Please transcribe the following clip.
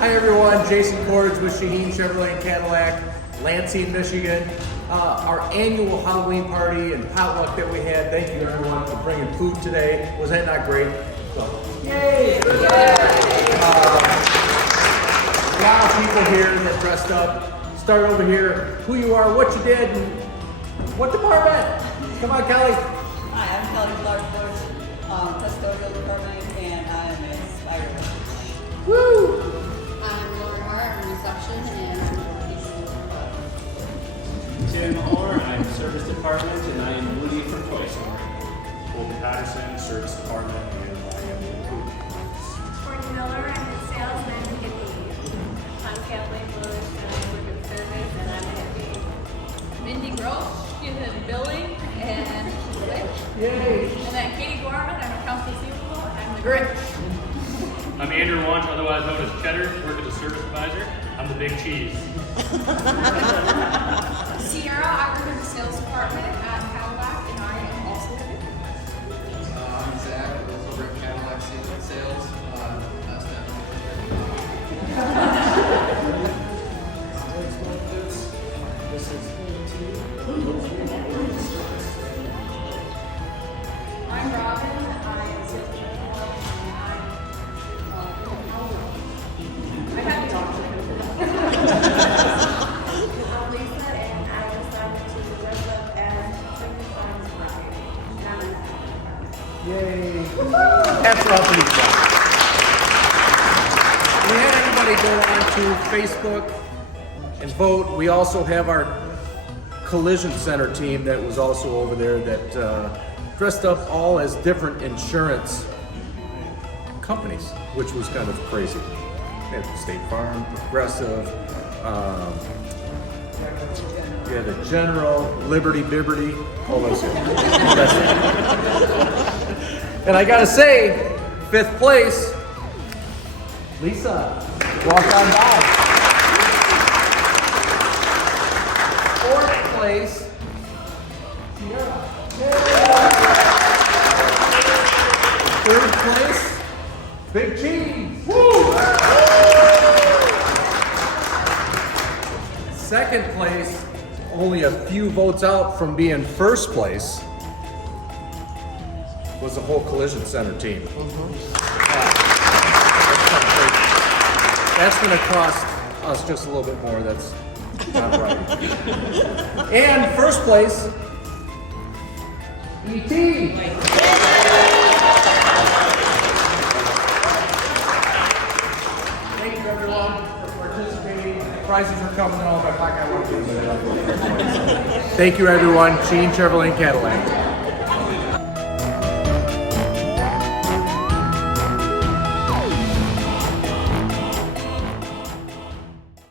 Hi everyone, Jason Cords with Shaheen Chevrolet and Cadillac, Lansing, Michigan. Our annual Halloween party and potluck that we had. Thank you everyone for bringing food today. Was that not great? So, yay! A lot of people here that dressed up. Start over here. Who you are, what you did, and what department? Come on, Kelly. Hi, I'm Kelly Clark-Bush, custodial department, and I'm a spider. Woo! I'm Lauren Hart, I'm reception and Tim Orr, I'm service department, and I am Woody from Toy Story. Colby Patterson, service department, and I am the food. Courtney Miller, I'm in sales and I'm a hippie. I'm Kathleen Bush and I work in service and I'm a hippie. Mindy Gross, she's in billing and Yay! and then Katie Gorman, I'm accounts receivable, and I'm the Grinch. I'm Andrew Wunsch, otherwise known as Cheddar, work as a service advisor. I'm the big cheese. Sierra, I work in the sales department at Cadillac, and I am also the Grinch. I'm Zach, I was over at Cadillac Sales. Last I'm Robin, I am sales professional and I had to talk to I'm Lisa and I decided to dress up as Frankenstein's bride. And I'm in that. Yay! That's lovely. We had everybody go on to Facebook and vote. We also have our collision center team that was also over there that dressed up all as different insurance companies, which was kind of crazy. We had State Farm, Progressive, we had the General, Liberty, Bibberty, all those guys. And I gotta say, 5th place, Lisa, walk on by. 4th place, Sierra. 3rd place, Big Cheese. Woo! 2nd place, only a few votes out from being 1st place, was the whole collision center team. That's going to cost us just a little bit more. That's not right. And 1st place, E.T. Thank you everyone for participating. Prizes are coming in all my pocket. Thank you everyone. Shaheen Chevrolet and Cadillac.